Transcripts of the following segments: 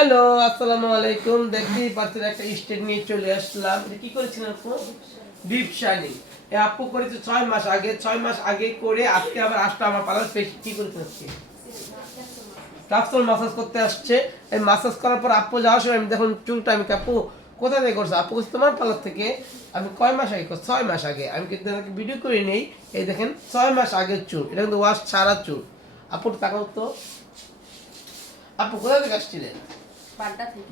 Hello, আসসালামু আলাইকুম। দেখতেই পাচ্ছেন একটা স্টেট নিয়ে চলে আসলাম। এটা কি করেছিলেন আপু? Beef shining. এই আপু করেছে 6 মাস আগে, 6 মাস আগে করে আজকে আবার আসলে আমার পার্লার ফেস কি করেছেন আজকে? ক্যাপসুল মাসাজ করতে আসছে। এই মাসাজ করার পর আপু যাওয়ার সময় আমি দেখুন চুলটা আমি আপু কোথা থেকে করছে? আপু করছে তোমার পার্লার থেকে। আমি কয় মাস আগে করছি? 6 মাস আগে। আমি কিন্তু এটাকে ভিডিও করে নেই। এই দেখেন 6 মাস আগের চুল। এটা কিন্তু ওয়াশ ছাড়া চুল। আপুর তাকাও তো। আপু কোথা থেকে আসছিলেন?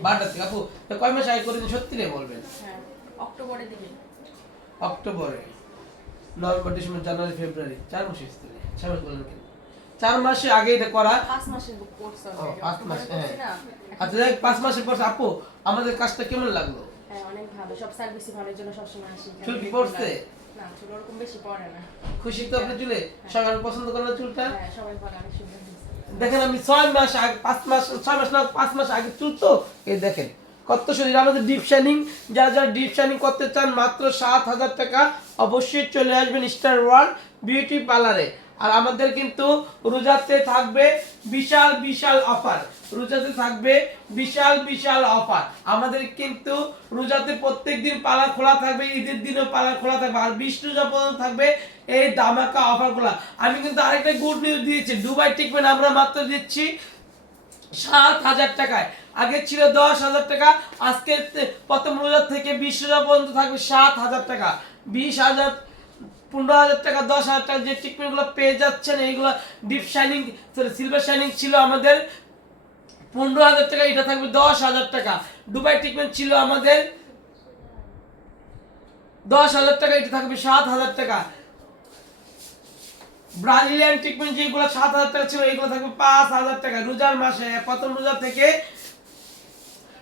বাড্ডা থেকে। আপু কয় মাস আগে করেছেন সত্যি রে বলবেন? হ্যাঁ, অক্টোবরে দিবে। অক্টোবরে, নভেম্বর, ডিসেম্বর, জানুয়ারি, ফেব্রুয়ারি 4 মাস হয়েছে। 6 মাস বলেন কেন? 4 মাসে আগে এটা করা। 5 মাসের কোর্স হবে। 5 মাস, হ্যাঁ। না? আচ্ছা দেখ 5 মাসের পর আপু আমাদের কাজটা কেমন লাগলো? হ্যাঁ, অনেক ভালো। সব সার্ভিসই ভালো, এর জন্য সবসময় আসি। চুল কি পড়ছে? না, চুল ওরকম বেশি পড়ে না। খুশি তো আপনি চুলে? সবাই পছন্দ করেন না চুলটা? হ্যাঁ, সবাই বলে অনেক সুন্দর হয়েছে। দেখেন আমি 6 মাস আগে 5 মাস 6 মাস না 5 মাস আগে চুল তো এই দেখেন কত শরীর। আমাদের ডিপ শাইনিং, যারা যারা ডিপ শাইনিং করতে চান মাত্র 7,000 টাকা। অবশ্যই চলে আসবেন স্টার ওয়ার্ল্ড বিউটি পার্লারে। আর আমাদের কিন্তু রোজাতে থাকবে বিশাল বিশাল অফার। রোজাতে থাকবে বিশাল বিশাল অফার। আমাদের কিন্তু রোজাতে প্রত্যেকদিন পার্লার খোলা থাকবে, ঈদের দিনও পার্লার খোলা থাকবে। আর 20 রোজা পর্যন্ত থাকবে এই ধামাকা অফারগুলো। আমি কিন্তু আরেকটা গুড নিউজ দিয়েছি, দুবাই ট্রিটমেন্ট আমরা মাত্র দিচ্ছি 7,000 টাকায়। আগে ছিল 10,000 টাকা। আজকে প্রথম রোজা থেকে 20 রোজা পর্যন্ত থাকবে 7,000 টাকা। 20,000, 15,000 টাকা, 10,000 টাকা যে ট্রিটমেন্টগুলো পেয়ে যাচ্ছেন এইগুলো ডিপ শাইনিং, সিলভার শাইনিং ছিল আমাদের 15,000 টাকা, এটা থাকবে 10,000 টাকা। দুবাই ট্রিটমেন্ট ছিল আমাদের 10,000 টাকা, এটা থাকবে 7,000 টাকা। ব্রাজিলিয়ান ট্রিটমেন্ট যেগুলো 7,000 টাকা ছিল এগুলো থাকবে 5,000 টাকা। রোজার মাসে প্রথম রোজা থেকে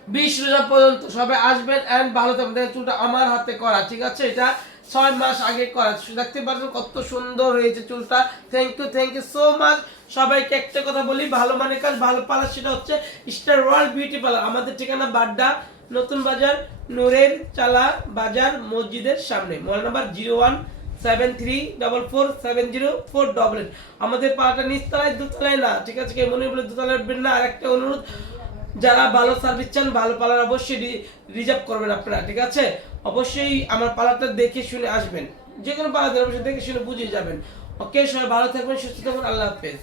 20 রোজা পর্যন্ত সবাই আসবেন এন্ড ভালো থাকবেন। চুলটা আমার হাতে করা, ঠিক আছে? এটা 6 মাস আগে করা। দেখতে পাচ্ছেন কত সুন্দর হয়েছে চুলটা। Thank you so much. সবাইকে একটা কথা বলি, ভালো মানের কাজ ভালো পার্লার, সেটা হচ্ছে স্টার ওয়ার্ল্ড বিউটি পার্লার। আমাদের ঠিকানা বাড্ডা নতুন বাজার, নূরের চালা বাজার মসজিদের সামনে। Mobile number 0173447048। আমাদের পাড়াটা নিচতলায়, দোতলায় না, ঠিক আছে? কেউ মনে বলে দোতলায় উঠবেন না। আর একটা অনুরোধ, যারা ভালো সার্ভিস চান ভালো পার্লার অবশ্যই রিজার্ভ করবেন আপনারা, ঠিক আছে? অবশ্যই আমার পার্লারটা দেখে শুনে আসবেন। যে কোনো পার্লার অবশ্যই দেখে শুনে বুঝে যাবেন। ওকে, সবাই ভালো থাকবেন, সুস্থ থাকবেন। আল্লাহ হাফেজ।